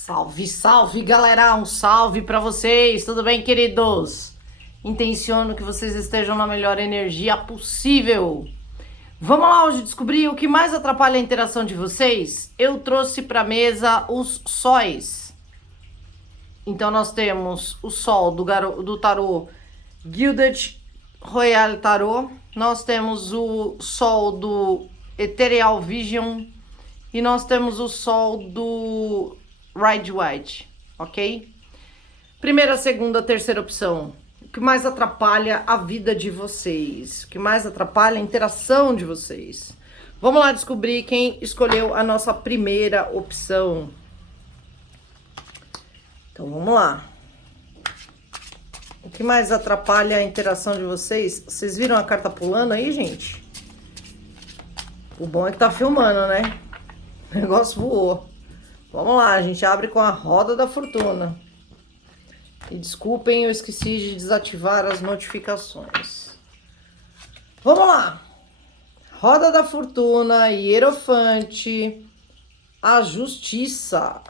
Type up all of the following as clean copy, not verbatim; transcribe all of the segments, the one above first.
Salve, salve, galera! Um salve para vocês! Tudo bem, queridos? Intenciono que vocês estejam na melhor energia possível. Vamos lá hoje descobrir o que mais atrapalha a interação de vocês? Eu trouxe para mesa os sóis. Então nós temos o sol do tarô Gilded Royal Tarot. Nós temos o sol do Ethereal Vision. E nós temos o sol do Ride White, ok? Primeira, segunda, terceira opção. O que mais atrapalha a vida de vocês? O que mais atrapalha a interação de vocês? Vamos lá descobrir quem escolheu a nossa primeira opção. Então, vamos lá. O que mais atrapalha a interação de vocês? Vocês viram a carta pulando aí, gente? O bom é que tá filmando, né? O negócio voou. Vamos lá, a gente abre com a roda da fortuna. E desculpem, eu esqueci de desativar as notificações. Vamos lá. Roda da fortuna, Hierofante, a justiça,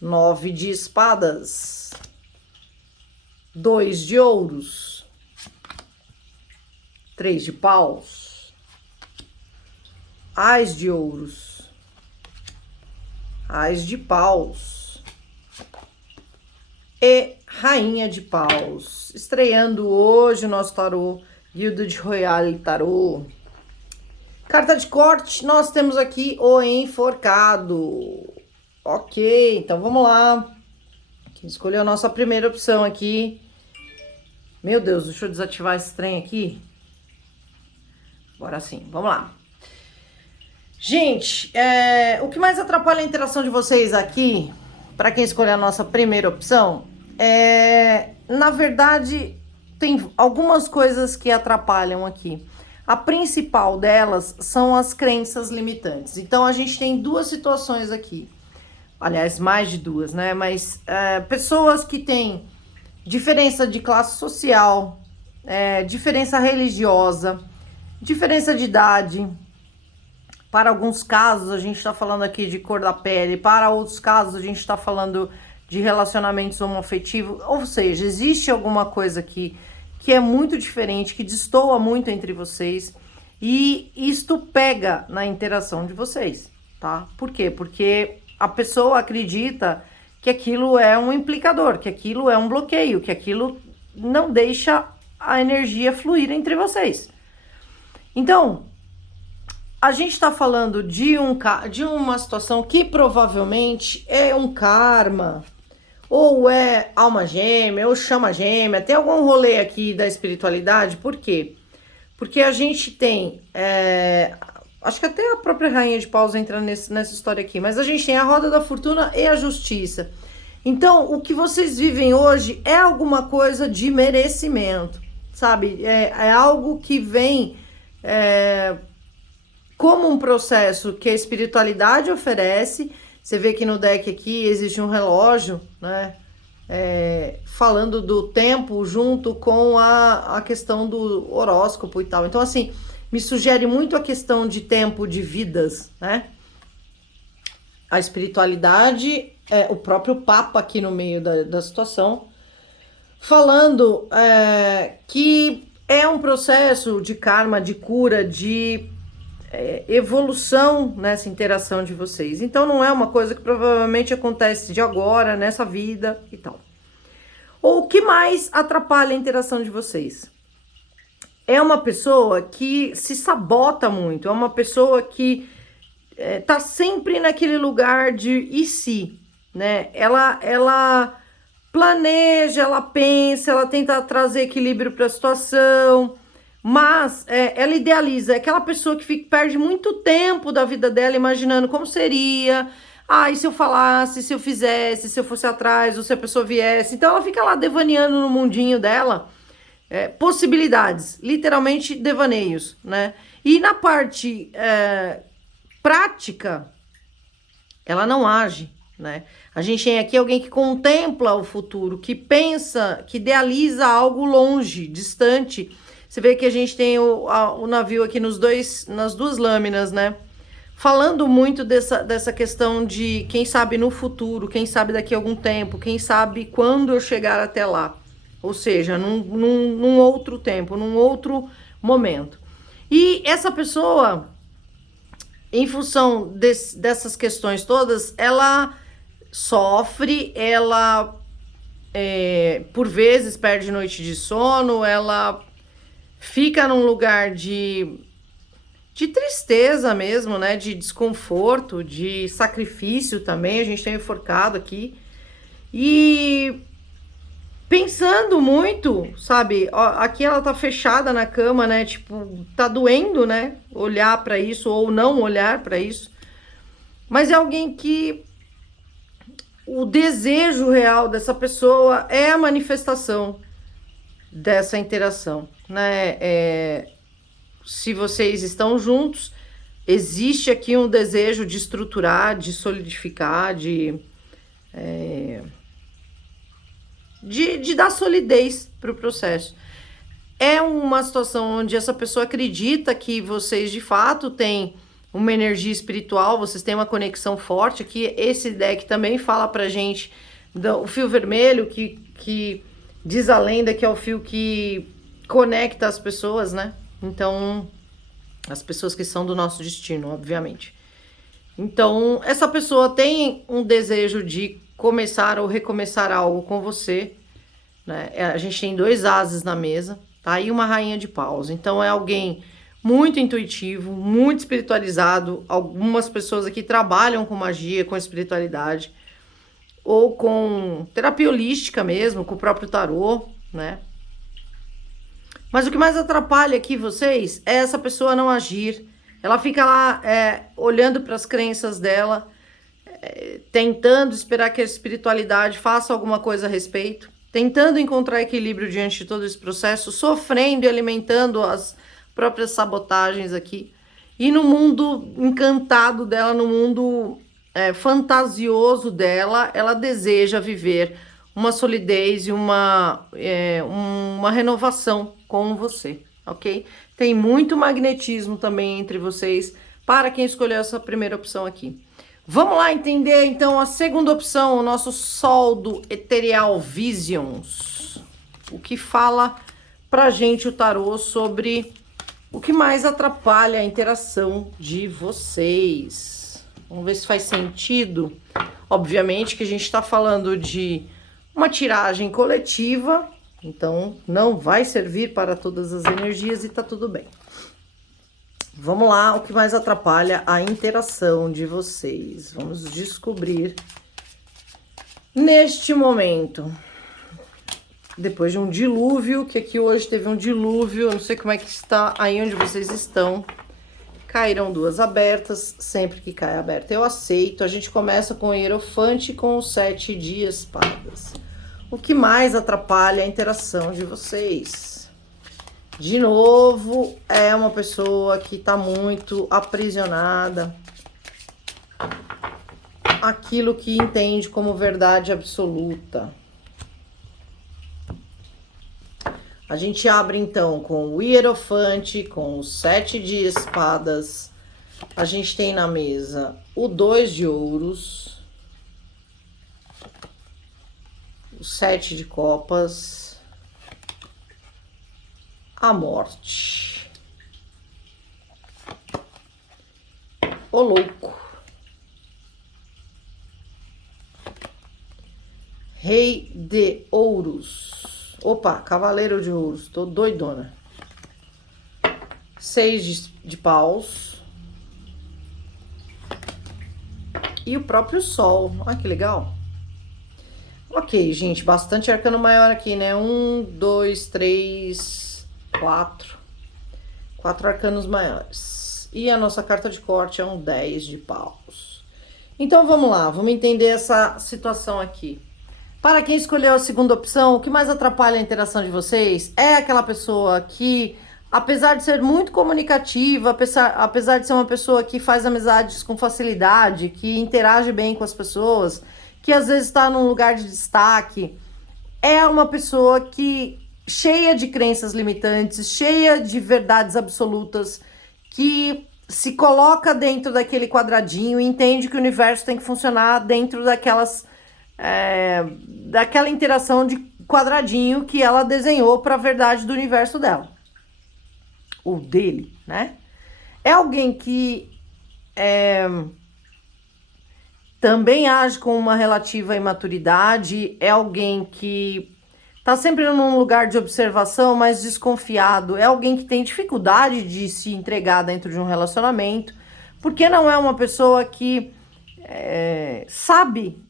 9 de espadas, 2 de ouros, 3 de paus, Ás de ouros, Ás de paus e Rainha de paus. Estreando hoje o nosso tarô Gilded Royal Tarot. Carta de corte, nós temos aqui o enforcado. Ok, então vamos lá. Quem escolheu a nossa primeira opção aqui? Meu Deus, deixa eu desativar esse trem aqui. Agora sim, vamos lá. Gente, o que mais atrapalha a interação de vocês aqui, para quem escolher a nossa primeira opção, na verdade, tem algumas coisas que atrapalham aqui. A principal delas são as crenças limitantes. Então, a gente tem duas situações aqui. Aliás, mais de duas, né? Mas pessoas que têm diferença de classe social, diferença religiosa, diferença de idade. Para alguns casos, a gente está falando aqui de cor da pele. Para outros casos, a gente está falando de relacionamentos homoafetivos. Ou seja, existe alguma coisa aqui que é muito diferente, que destoa muito entre vocês. E isto pega na interação de vocês, tá? Por quê? Porque a pessoa acredita que aquilo é um implicador, que aquilo é um bloqueio, que aquilo não deixa a energia fluir entre vocês. Então, a gente está falando de uma situação que provavelmente é um karma, ou é alma gêmea, ou chama gêmea, tem algum rolê aqui da espiritualidade. Por quê? Porque a gente tem, acho que até a própria Rainha de Paus entra nessa história aqui, mas a gente tem a roda da fortuna e a justiça. Então, o que vocês vivem hoje é alguma coisa de merecimento, sabe? É algo que vem como um processo que a espiritualidade oferece. Você vê que no deck aqui existe um relógio, né? Falando do tempo junto com a questão do horóscopo e tal. Então, assim, me sugere muito a questão de tempo, de vidas, né? A espiritualidade, o próprio Papa aqui no meio da situação, falando que é um processo de karma, de cura, de evolução nessa interação de vocês. Então não é uma coisa que provavelmente acontece de agora, nessa vida e tal. Ou o que mais atrapalha a interação de vocês? É uma pessoa que se sabota muito, é uma pessoa que tá sempre naquele lugar de e se, né? Ela planeja, ela pensa, ela tenta trazer equilíbrio para a situação, mas ela idealiza. É aquela pessoa que perde muito tempo da vida dela imaginando como seria. E se eu falasse, se eu fizesse, se eu fosse atrás, ou se a pessoa viesse. Então ela fica lá devaneando no mundinho dela, possibilidades, literalmente devaneios, né? E na parte prática, ela não age, né? A gente tem aqui alguém que contempla o futuro, que pensa, que idealiza algo longe, distante. Você vê que a gente tem o navio aqui nas duas lâminas, né? falando muito dessa questão de quem sabe no futuro, quem sabe daqui a algum tempo, quem sabe quando eu chegar até lá. Ou seja, num outro tempo, num outro momento. E essa pessoa, em função dessas questões todas, ela sofre, ela por vezes perde noite de sono, ela fica num lugar de tristeza mesmo, né? De desconforto, de sacrifício também. A gente tem enforcado aqui. E pensando muito, sabe? Ó, aqui ela tá fechada na cama, né? Tipo, tá doendo, né? Olhar pra isso ou não olhar pra isso. Mas é alguém que o desejo real dessa pessoa é a manifestação dessa interação, né? Se vocês estão juntos, existe aqui um desejo de estruturar, de solidificar, de dar solidez para o processo. É uma situação onde essa pessoa acredita que vocês de fato têm uma energia espiritual, vocês têm uma conexão forte. Aqui esse deck também fala pra gente do fio vermelho, que diz a lenda que é o fio que conecta as pessoas, né? Então, as pessoas que são do nosso destino, obviamente. Então, essa pessoa tem um desejo de começar ou recomeçar algo com você, né? A gente tem 2 ases na mesa, tá? E uma rainha de paus. Então, é alguém muito intuitivo, muito espiritualizado. Algumas pessoas aqui trabalham com magia, com espiritualidade, ou com terapia holística mesmo, com o próprio tarô, né? Mas o que mais atrapalha aqui vocês é essa pessoa não agir. Ela fica lá olhando para as crenças dela, tentando esperar que a espiritualidade faça alguma coisa a respeito, tentando encontrar equilíbrio diante de todo esse processo, sofrendo e alimentando as próprias sabotagens aqui. E no mundo encantado dela, no mundo fantasioso dela, ela deseja viver uma solidez e uma renovação com você, ok? Tem muito magnetismo também entre vocês para quem escolheu essa primeira opção aqui. Vamos lá entender então a segunda opção, o nosso Sol do Ethereal Visions. O que fala pra gente o tarô sobre o que mais atrapalha a interação de vocês. Vamos ver se faz sentido. Obviamente que a gente está falando de uma tiragem coletiva, então não vai servir para todas as energias e tá tudo bem. Vamos lá, o que mais atrapalha a interação de vocês. Vamos descobrir neste momento. Depois de um dilúvio, que aqui hoje teve um dilúvio, eu não sei como é que está aí onde vocês estão. Caíram 2 abertas, sempre que cai aberta eu aceito. A gente começa com o Hierofante com o 7 de espadas. O que mais atrapalha a interação de vocês? De novo, é uma pessoa que está muito aprisionada. Aquilo que entende como verdade absoluta. A gente abre então com o Hierofante, com o 7 de espadas. A gente tem na mesa o 2 de ouros. O 7 de copas, a morte, o louco, rei de ouros, opa, cavaleiro de ouros, tô doidona, 6 de paus e o próprio sol, olha que legal. Ok, gente, bastante arcano maior aqui, né? 1, 2, 3, 4. 4 arcanos maiores. E a nossa carta de corte é um 10 de paus. Então, vamos lá, vamos entender essa situação aqui. Para quem escolheu a segunda opção, o que mais atrapalha a interação de vocês é aquela pessoa que, apesar de ser muito comunicativa, apesar de ser uma pessoa que faz amizades com facilidade, que interage bem com as pessoas, que às vezes está num lugar de destaque, é uma pessoa que cheia de crenças limitantes, cheia de verdades absolutas, que se coloca dentro daquele quadradinho e entende que o universo tem que funcionar dentro daquela interação de quadradinho que ela desenhou para a verdade do universo dela, ou dele, né? É alguém que também age com uma relativa imaturidade, é alguém que tá sempre num lugar de observação, mas desconfiado, é alguém que tem dificuldade de se entregar dentro de um relacionamento, porque não é uma pessoa que sabe,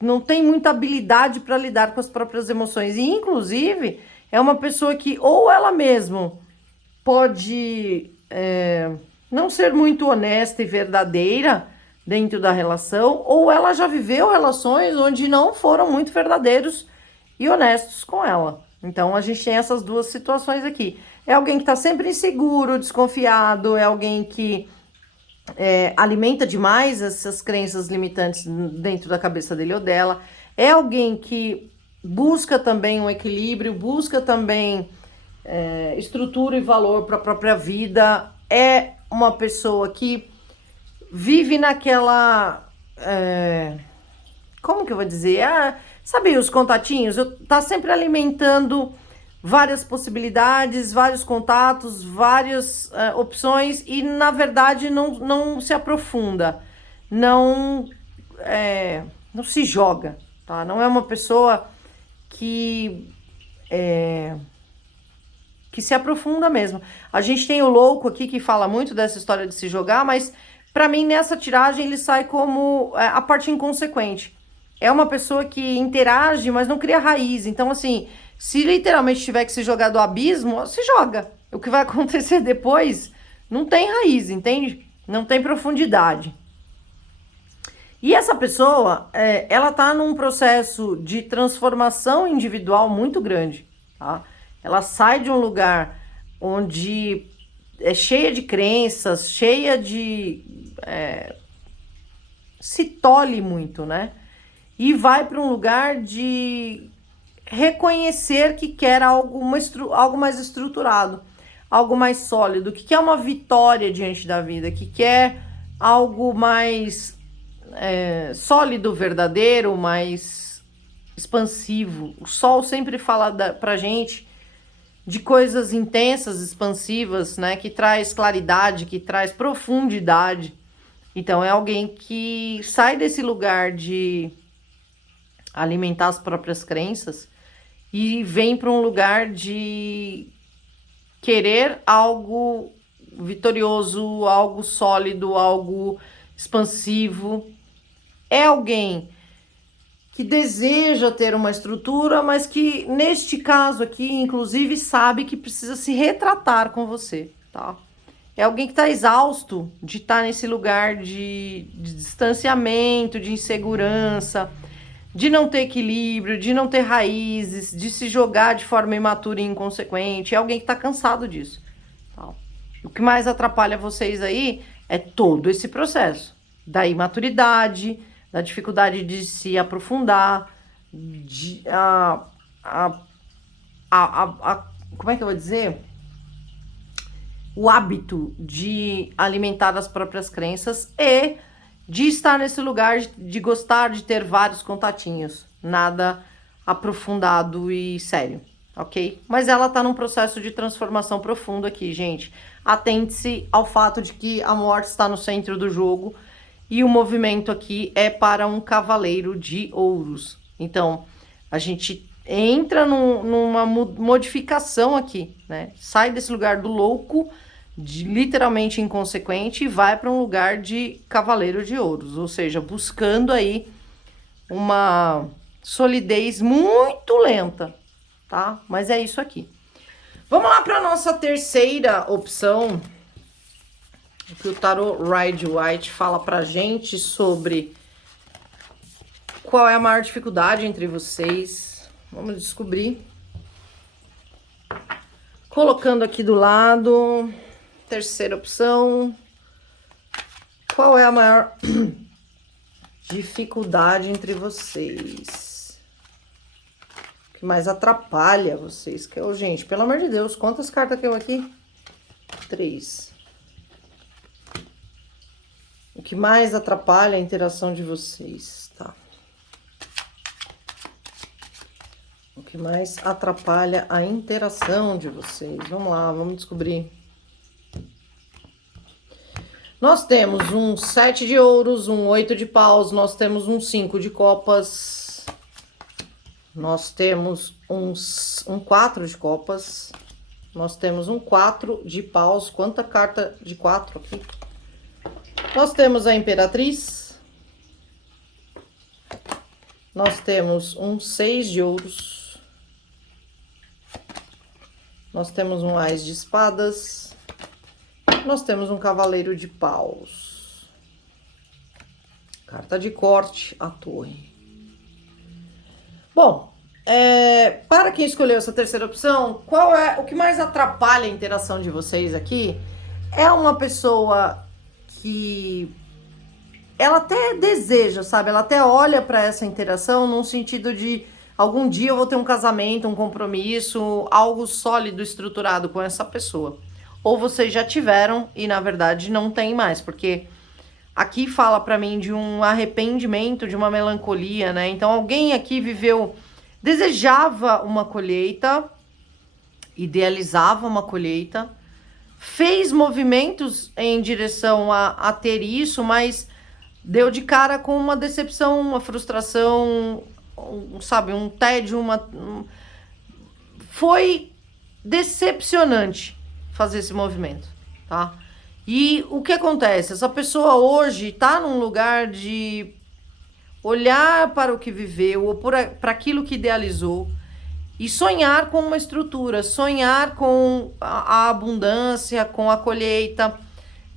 não tem muita habilidade para lidar com as próprias emoções, e inclusive é uma pessoa que ou ela mesma pode não ser muito honesta e verdadeira dentro da relação, ou ela já viveu relações onde não foram muito verdadeiros e honestos com ela. Então a gente tem essas duas situações aqui. É alguém que está sempre inseguro, desconfiado, é alguém que alimenta demais essas crenças limitantes dentro da cabeça dele ou dela, é alguém que busca também um equilíbrio, busca também estrutura e valor para a própria vida, é uma pessoa que vive naquela... como que eu vou dizer? Sabe os contatinhos? Tá sempre alimentando várias possibilidades, vários contatos, várias opções e, na verdade, não se aprofunda, não se joga, tá? Não é uma pessoa que se aprofunda mesmo. A gente tem o louco aqui que fala muito dessa história de se jogar, mas para mim nessa tiragem ele sai como a parte inconsequente. É uma pessoa que interage, mas não cria raiz. Então, assim, se literalmente tiver que se jogar do abismo, se joga. O que vai acontecer depois não tem raiz, entende? Não tem profundidade. E essa pessoa, ela tá num processo de transformação individual muito grande, tá? Ela sai de um lugar onde é cheia de crenças, cheia de... se tolhe muito, né? E vai para um lugar de reconhecer que quer algo mais estruturado, algo mais sólido, que quer uma vitória diante da vida, que quer algo mais sólido, verdadeiro, mais expansivo. O Sol sempre fala pra gente de coisas intensas, expansivas, né? Que traz claridade, que traz profundidade. Então é alguém que sai desse lugar de alimentar as próprias crenças e vem para um lugar de querer algo vitorioso, algo sólido, algo expansivo. É alguém que deseja ter uma estrutura, mas que neste caso aqui, inclusive, sabe que precisa se retratar com você, tá? É alguém que está exausto de estar nesse lugar de distanciamento, de insegurança, de não ter equilíbrio, de não ter raízes, de se jogar de forma imatura e inconsequente. É alguém que está cansado disso. Tá? O que mais atrapalha vocês aí é todo esse processo da imaturidade, da dificuldade de se aprofundar, como é que eu vou dizer? O hábito de alimentar as próprias crenças e de estar nesse lugar de gostar de ter vários contatinhos, nada aprofundado e sério, ok? Mas ela tá num processo de transformação profundo aqui, gente. Atente-se ao fato de que a morte está no centro do jogo e o movimento aqui é para um cavaleiro de ouros. Então, a gente entra numa modificação aqui, né? Sai desse lugar do louco, literalmente inconsequente, e vai para um lugar de cavaleiro de ouros, ou seja, buscando aí uma solidez muito lenta, tá? Mas é isso aqui. Vamos lá para nossa terceira opção, que o Tarot Rider-Waite fala pra gente sobre qual é a maior dificuldade entre vocês. Vamos descobrir. Colocando aqui do lado, terceira opção. Qual é a maior dificuldade entre vocês? O que mais atrapalha vocês? Gente, pelo amor de Deus, quantas cartas que eu aqui? 3. O que mais atrapalha a interação de vocês, tá? O que mais atrapalha a interação de vocês? Vamos lá, vamos descobrir. Nós temos um 7 de ouros, um 8 de paus, nós temos um 5 de copas, nós temos um 4 de copas, nós temos um 4 de paus. Quanta carta de 4 aqui? Nós temos a Imperatriz, nós temos um 6 de ouros, nós temos um Ás de espadas, nós temos um Cavaleiro de paus. Carta de corte, a Torre. Bom, para quem escolheu essa terceira opção, qual é o que mais atrapalha a interação de vocês aqui? É uma pessoa que ela até deseja, sabe? Ela até olha para essa interação num sentido de algum dia eu vou ter um casamento, um compromisso, algo sólido, estruturado com essa pessoa. Ou vocês já tiveram e na verdade não tem mais, porque aqui fala para mim de um arrependimento, de uma melancolia, né? Então alguém aqui viveu, desejava uma colheita, idealizava uma colheita, fez movimentos em direção a ter isso, mas deu de cara com uma decepção, uma frustração, sabe, um tédio, foi decepcionante fazer esse movimento, tá? E o que acontece? Essa pessoa hoje tá num lugar de olhar para o que viveu ou para aquilo que idealizou e sonhar com uma estrutura, sonhar com a abundância, com a colheita.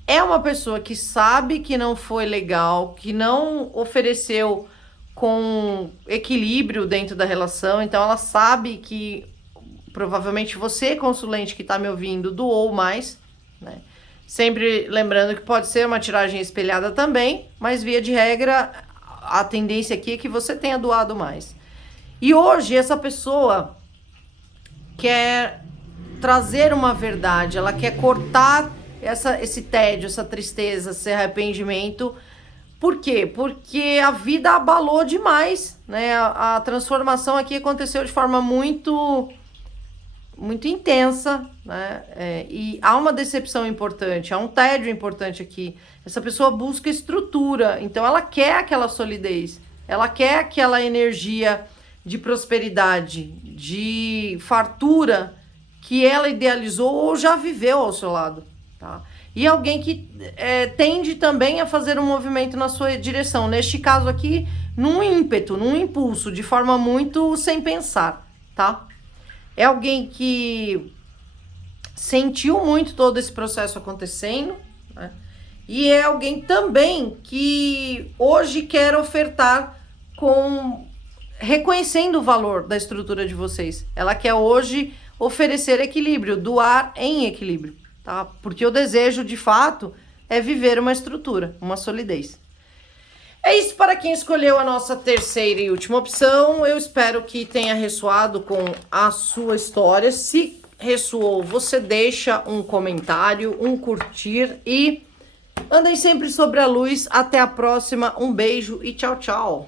É uma pessoa que sabe que não foi legal, que não ofereceu com equilíbrio dentro da relação, então ela sabe que provavelmente você, consulente que está me ouvindo, doou mais, né? Sempre lembrando que pode ser uma tiragem espelhada também, mas via de regra, a tendência aqui é que você tenha doado mais. E hoje essa pessoa quer trazer uma verdade, ela quer cortar esse tédio, essa tristeza, esse arrependimento. Por quê? Porque a vida abalou demais, né? A transformação aqui aconteceu de forma muito intensa, né? E há uma decepção importante, há um tédio importante aqui. Essa pessoa busca estrutura, então ela quer aquela solidez, ela quer aquela energia de prosperidade, de fartura que ela idealizou ou já viveu ao seu lado, tá? E alguém que tende também a fazer um movimento na sua direção, neste caso aqui, num ímpeto, num impulso, de forma muito sem pensar, tá? É alguém que sentiu muito todo esse processo acontecendo, né? E é alguém também que hoje quer ofertar reconhecendo o valor da estrutura de vocês. Ela quer hoje oferecer equilíbrio, doar em equilíbrio, tá? Porque o desejo, de fato, é viver uma estrutura, uma solidez. É isso para quem escolheu a nossa terceira e última opção. Eu espero que tenha ressoado com a sua história. Se ressoou, você deixa um comentário, um curtir e andem sempre sobre a luz. Até a próxima. Um beijo e tchau, tchau.